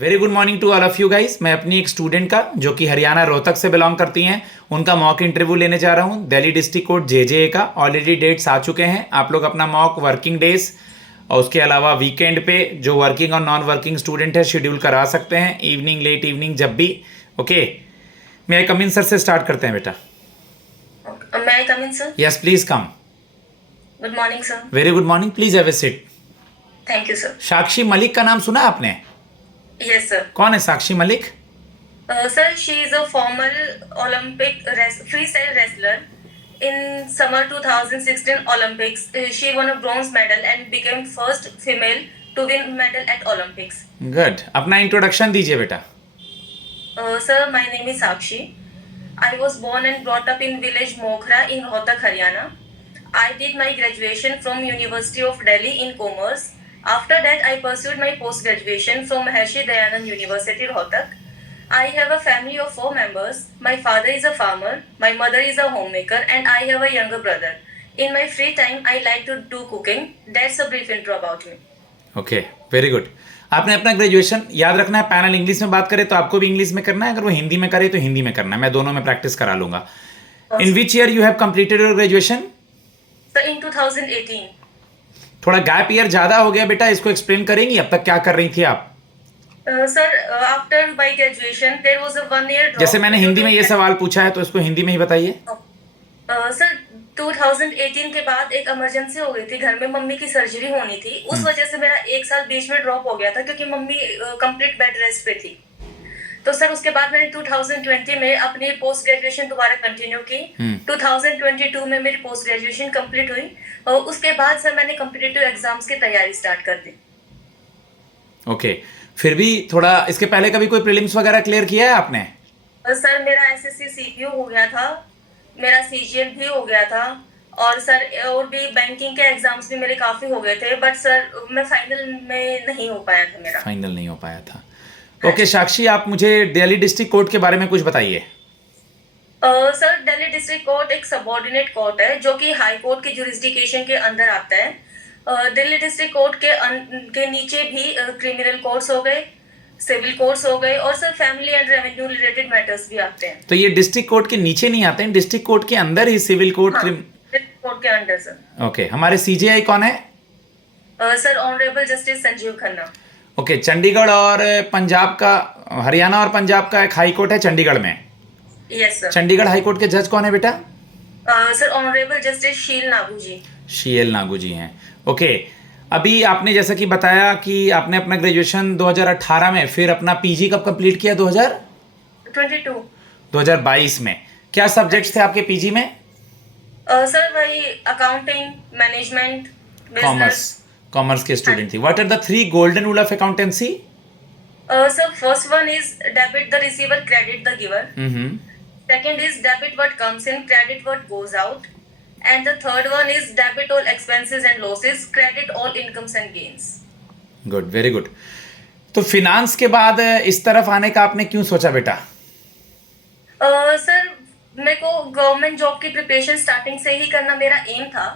Very good morning to all of you guys. मैं अपनी एक स्टूडेंट का जो कि हरियाणा रोहतक से बिलोंग करती हैं उनका मॉक इंटरव्यू लेने जा रहा हूं दिल्ली डिस्ट्रिक्ट कोर्ट जेजेए का। ऑलरेडी डेट्स आ चुके हैं। आप लोग अपना मॉक वर्किंग डेज और उसके अलावा वीकेंड पे जो वर्किंग और नॉन वर्किंग स्टूडेंट है शेड्यूल करा सकते हैं, इवनिंग लेट इवनिंग जब भी। ओके, मैं कम इन सर से स्टार्ट करते हैं बेटा। May I come in, sir? Yes please come. Good morning, sir. Very good morning, please have a seat. Thank you, sir. Sakshi Malik का नाम सुना आपने? Yes, sir. कौन है Sakshi Malik? Sir, she is a former Olympic freestyle wrestler. In summer 2016 Olympics, she won a bronze medal and became first female to win medal at Olympics. Good, अपना introduction दीजिए बेटा। Sir, my name is Sakshi. I was born and brought up in village Mokhra in Rohtak, Haryana. I did my graduation from University of Delhi in Commerce. After that, I pursued my post-graduation from Maharshi Dayanand University, Rohtak. I have a family of 4 members. My father is a farmer, my mother is a homemaker, and I have a younger brother. In my free time, I like to do cooking. That's a brief intro about me. Okay, very good. आपने अपना graduation याद रखना है। Panel English में बात करे तो आपको भी इंग्लिश में करना है, अगर वो हिंदी में करे तो हिंदी में करना है। मैं दोनों में प्रैक्टिस करा लूंगा। In which year you have completed your graduation? So in 2018. थोड़ा गैप ईयर ज्यादा हो गया बेटा, इसको एक्सप्लेन करेंगी अब तक क्या कर रही थी आप? Sir, after my graduation, there was a 1 year drop. जैसे मैंने हिंदी में ये सवाल पूछा है तो इसको हिंदी में ही बताइए। सर 2018 के बाद एक इमरजेंसी हो गई थी, घर में मम्मी की सर्जरी होनी थी। उस वजह से मेरा 1 साल बीच में ड्रॉप हो गया था क्योंकि मम्मी कंप्लीट बेड रेस्ट पे थी। तो सर उसके बाद मैंने 2020 में अपनी पोस्ट ग्रेजुएशन दोबारा कंटिन्यू की। 2022 में मेरी पोस्ट ग्रेजुएशन कंप्लीट हुई और उसके बाद सर मैंने कॉम्पिटिटिव एग्जाम्स की तैयारी स्टार्ट कर दी। ओके, फिर भी थोड़ा इसके पहले कभी कोई प्रीलिम्स वगैरह क्लियर किया है आपने? सर मेरा एसएससी सीपीयू हो गया था, मेरा सीजीएल भी हो गया था और सर और भी बैंकिंग के एग्जाम्स भी मेरे काफी हो गए थे, बट सर मैं फाइनल में नहीं हो पाया था। मेरा फाइनल नहीं हो पाया था। ओके साक्षी, आप मुझे दिल्ली डिस्ट्रिक्ट कोर्ट के बारे में कुछ बताइए। सर दिल्ली डिस्ट्रिक्ट कोर्ट एक सबऑर्डिनेट कोर्ट है जो कि हाई कोर्ट के जुरिस्डिक्शन के अंदर आता है। दिल्ली डिस्ट्रिक्ट कोर्ट के नीचे भी क्रिमिनल कोर्ट्स हो गए, सिविल कोर्ट्स हो गए और sir family and revenue related matters भी आते हैं। तो ये डिस्ट्रिक्ट कोर्ट के नीचे नहीं आते हैं, डिस्ट्रिक्ट कोर्ट के अंदर ही सिविल कोर्ट। हाँ, कोर्ट के अंदर सर। ओके, हमारे सीजेआई कौन है? Sir honourable justice Sanjeev Khanna. Okay, Chandigarh और पंजाब का, हरियाणा और पंजाब का एक हाई कोर्ट है चंडीगढ़ में। Yes sir. Chandigarh high court के जज कौन है बेटा? सर ऑनरेबल जस्टिस शील नागू जी। शीएल नागू जी हैं। ओके, अभी आपने जैसा कि बताया कि आपने अपना ग्रेजुएशन 2018 में, फिर अपना पीजी कब कंप्लीट किया? 2022 में। क्या सब्जेक्ट्स थे आपके पीजी में? सर वही अकाउंटिंग, मैनेजमेंट, कॉमर्स के स्टूडेंट थी। What are the 3 golden rule of accountancy? Sir first one is debit the receiver, credit the giver. Second is debit what comes in, credit what goes out. And the third one is debit all expenses and losses, credit all incomes and gains. Good, very good. तो finance के बाद इस तरफ आने का आपने क्यों सोचा बेटा? सर मेरे को गवर्नमेंट जॉब की प्रिपरेशन स्टार्टिंग से ही करना मेरा एम था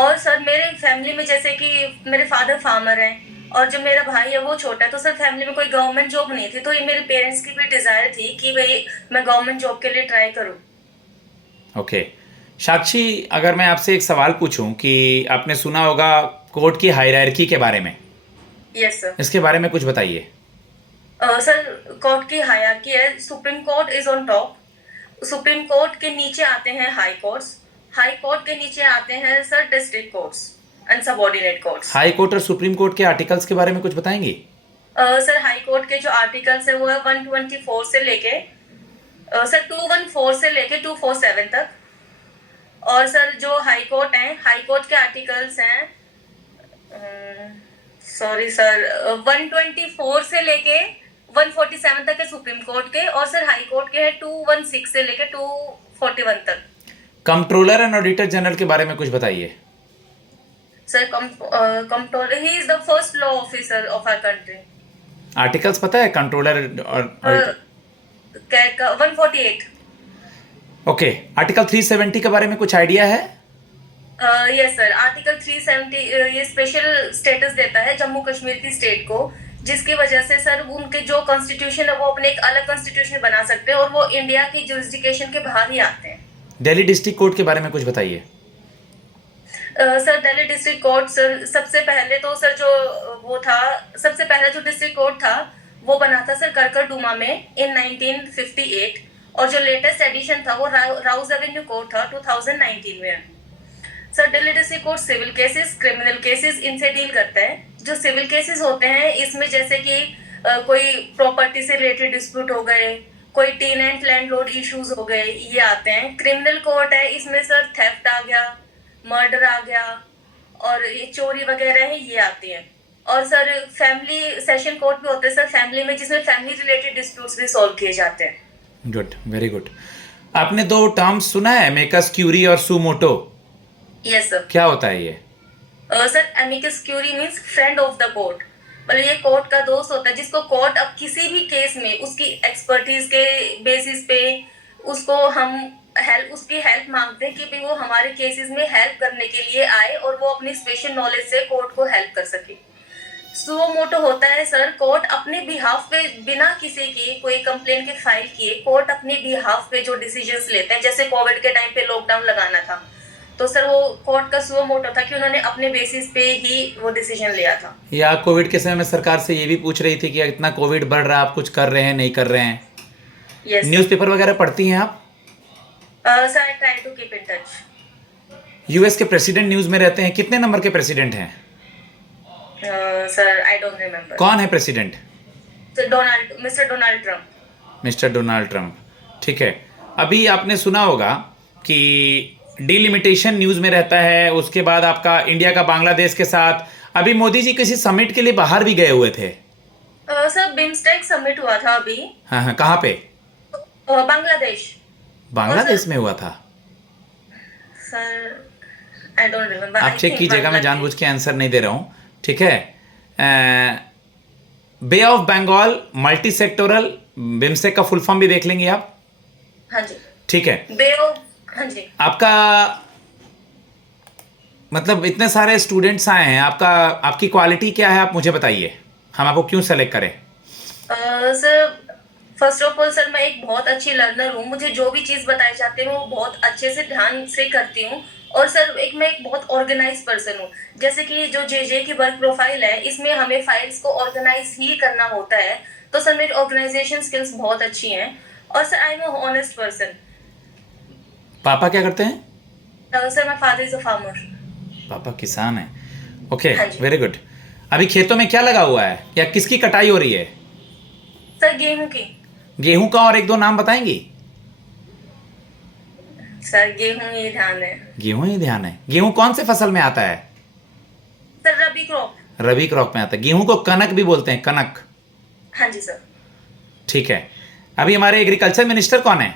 और सर मेरे फैमिली में जैसे कि मेरे फादर फार्मर हैं और जो मेरा भाई है वो छोटा है, तो सर फैमिली में कोई गवर्नमेंट जॉब नहीं थी, तो ये मेरे पेरेंट्स की भी डिजायर थी कि भाई मैं गवर्नमेंट जॉब के लिए ट्राई करूं। ओके साक्षी, अगर मैं आपसे एक सवाल पूछूं कि आपने सुना होगा कोर्ट की हायरार्की के बारे में। Yes sir. इसके बारे में कुछ बताइए। सर कोर्ट की हायरार्की है, supreme court is on top, supreme court के नीचे आते हैं हाई कोर्ट्स, हाई कोर्ट के नीचे आते हैं sir district courts and subordinate courts. High court और सुप्रीम कोर्ट के आर्टिकल्स के बारे में कुछ बताएंगे? सर हाई कोर्ट के जो आर्टिकल्स है वो है 124 से लेके सर 214 से लेके 247 तक, और सर जो हाई कोर्ट है, हाई कोर्ट के आर्टिकल्स हैं सॉरी सर 124 से लेके 147 तक है सुप्रीम कोर्ट के, और सर हाई कोर्ट के है 216 से लेके 241 तक। कंट्रोलर एंड ऑडिटर जनरल के बारे में कुछ बताइए। Sir controller he is the first law officer of our country. Articles पता है कंट्रोलर और 148। ओके, आर्टिकल 370 के बारे में कुछ आइडिया है? यस सर, आर्टिकल 370 ये स्पेशल स्टेटस देता है जम्मू कश्मीर की स्टेट को जिसकी वजह से सर उनके जो कॉन्स्टिट्यूशन है वो अपने एक अलग कॉन्स्टिट्यूशन बना सकते हैं और वो इंडिया की जुरिस्डिक्शन के बाहर ही आते हैं। दिल्ली डिस्ट्रिक्ट कोर्ट के बारे में कुछ बताइए। Sir Delhi district court sir सबसे पहले तो सर जो वो था, सबसे पहला जो डिस्ट्रिक्ट कोर्ट था वो बना था सर करकरडुमा में इन 1958 और जो लेटेस्ट एडिशन था वो राउज एवेन्यू कोर्ट था 2019 में। Sir Delhi district court civil cases, criminal cases इनसे डील करता है। जो सिविल केसेस होते हैं इसमें जैसे कि कोई प्रॉपर्टी से रिलेटेड डिस्प्यूट हो गए, कोई टेनेंट लैंडलॉर्ड इश्यूज हो गए, ये आते हैं। क्रिमिनल कोर्ट है, इसमें सर थेफ्ट आ गया, मर्डर आ गया और ये चोरी वगैरह है, ये आती है। और सर फैमिली सेशन कोर्ट भी होते हैं सर फैमिली में, जिसमें फैमिली रिलेटेड डिस्प्यूट्स भी सॉल्व किए जाते हैं। Good, very good. आपने दो टर्म्स सुना है, मेकस क्यूरी और सुमोटो? Yes sir. क्या होता है ये? Sir amicus curiae means friend of the court, मतलब ये कोर्ट का दोस्त होता है जिसको कोर्ट अब किसी भी केस में उसकी एक्सपर्टीज के बेसिस पे उसको हम उसकी हेल्प मांगते हैं कि भाई वो हमारे केसेस में हेल्प करने के लिए आए और वो अपनी स्पेशल नॉलेज से कोर्ट को हेल्प कर सके। सुओ मोटो होता है सर कोर्ट अपने बिहाफ पे बिना किसी की कोई कंप्लेन के फाइल किए कोर्ट अपने बिहाफ पे जो डिसीजंस लेते हैं, जैसे कोविड के टाइम पे लॉकडाउन लगाना था तो सर वो कोर्ट का सुओ मोटो था कि उन्होंने अपने बेसिस पे ही वो डिसीजन लिया था। या कोविड के समय में सरकार से ये भी पूछ रही थी कि इतना कोविड बढ़ रहा है, आप कुछ कर रहे हैं नहीं कर रहे हैं? यस न्यूज़पेपर वगैरह पढ़ती हैं आप? Sir I try to keep in touch. US के प्रेसिडेंट न्यूज़ में रहते हैं, कितने नंबर के प्रेसिडेंट हैं? Sir I don't remember. कौन है president? Mister Donald Trump. Mister Donald Trump, ठीक है। अभी आपने सुना होगा कि डिलिमिटेशन न्यूज़ में रहता है, उसके बाद आपका इंडिया का बांग्लादेश के साथ, अभी मोदी जी किसी समिट के लिए बाहर भी गए हुए थे। सर बिम्स्टेक समिट हुआ था अभी। हाँ हाँ, कहाँ पे? बांग्लादेश। बांग्लादेश में हुआ था? Sir I don't remember. आप चेक कीजिएगा, मैं जानबूझ के आंसर नहीं दे रहा हूँ, ठीक है। Bay of Bengal multi sectoral, BIMSTEC का फुल फॉर्म भी देख लेंगे आप। हाँ जी ठीक है। बे ऑफ, हाँ जी। आपका मतलब इतने सारे स्टूडेंट्स आए हैं, आपकी क्वालिटी क्या है, आप मुझे बताइए, हम आपको क्यों सेलेक्ट करें? Sir first of all sir मैं एक बहुत अच्छी लर्नर हूँ, मुझे जो भी चीज़ बताई जाती है वो बहुत अच्छे से ध्यान से करती हूँ। और सर मैं एक बहुत ऑर्गेनाइज पर्सन हूँ, जैसे कि जो जे की वर्क प्रोफाइल है इसमें हमें फाइल्स को ऑर्गेनाइज ही करना होता है, तो सर मेरी ऑर्गेनाइजेशन स्किल्स बहुत अच्छी हैं। और sir I am a honest person. पापा क्या करते हैं? Sir my father is a farmer. पापा किसान है, ओके, हाँ जी। Very good. अभी खेतों में क्या लगा हुआ है या किसकी कटाई हो रही है? सर गेहूं की। गेहूं का, और एक दो नाम बताएंगी? सर गेहूं ही ध्यान है। गेहूं ही ध्यान है। गेहूं कौन से फसल में आता है? सर रबी क्रॉप। रबी क्रॉप में आता है। गेहूं को कनक भी बोलते हैं, कनक। हाँ जी सर। ठीक है। अभी हमारे एग्रीकल्चर मिनिस्टर कौन है?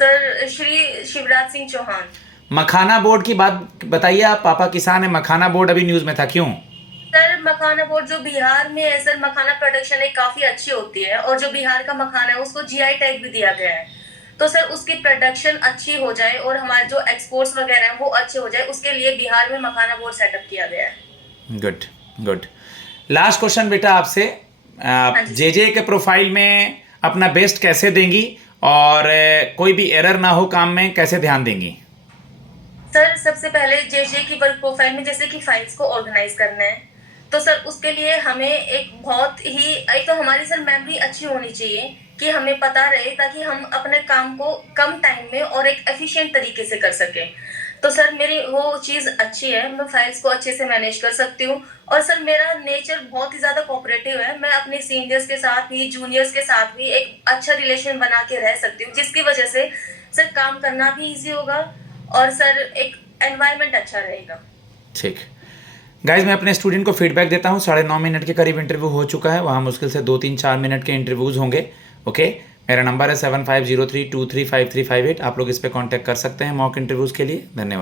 सर श्री शिवराज सिंह चौहान। मखाना बोर्ड की बात बताइए आप, पापा किसान है, मखाना बोर्ड अभी न्यूज में था, क्यों? सर मखाना बोर्ड जो बिहार में है सर, मखाना प्रोडक्शन एक काफी अच्छी होती है और जो बिहार का मखाना है उसको जीआई टैग भी दिया गया है, तो सर उसकी प्रोडक्शन अच्छी हो जाए और हमारे जो एक्सपोर्ट्स वगैरह हैं वो अच्छे हो जाए, उसके लिए बिहार में मखाना बोर्ड सेटअप किया गया है। Good good. लास्ट क्वेश्चन बेटा आपसे, आप जे के प्रोफाइल में अपना बेस्ट कैसे देंगी और कोई भी एरर ना हो काम में, कैसे ध्यान देंगी? सर सबसे पहले जे की वर्क प्रोफाइल में जैसे कि फाइल्स को ऑर्गेनाइज करना है, तो सर उसके लिए हमें एक तो हमारी सर मेमोरी अच्छी होनी चाहिए कि हमें पता रहे, ताकि हम अपने काम को कम टाइम में और एक एफिशिएंट तरीके से कर सकें। तो सर मेरी वो चीज़ अच्छी है, मैं फाइल्स को अच्छे से मैनेज कर सकती हूँ। और सर मेरा नेचर बहुत ही ज़्यादा कोऑपरेटिव है, मैं अपने सीनियर्स के साथ भी जूनियर्स के साथ भी एक अच्छा रिलेशन बना के रह सकती हूँ, जिसकी वजह से सर काम करना भी ईजी होगा और सर एक एनवायरनमेंट अच्छा रहेगा। ठीक। गाइज मैं अपने स्टूडेंट को फीडबैक देता हूँ। 9.5 मिनट के करीब इंटरव्यू हो चुका है, वहाँ मुश्किल से 2-3-4 मिनट के इंटरव्यूज़ होंगे। ओके, मेरा नंबर है 7503235358। आप लोग इस पर कांटेक्ट कर सकते हैं मॉक इंटरव्यूज़ के लिए। धन्यवाद।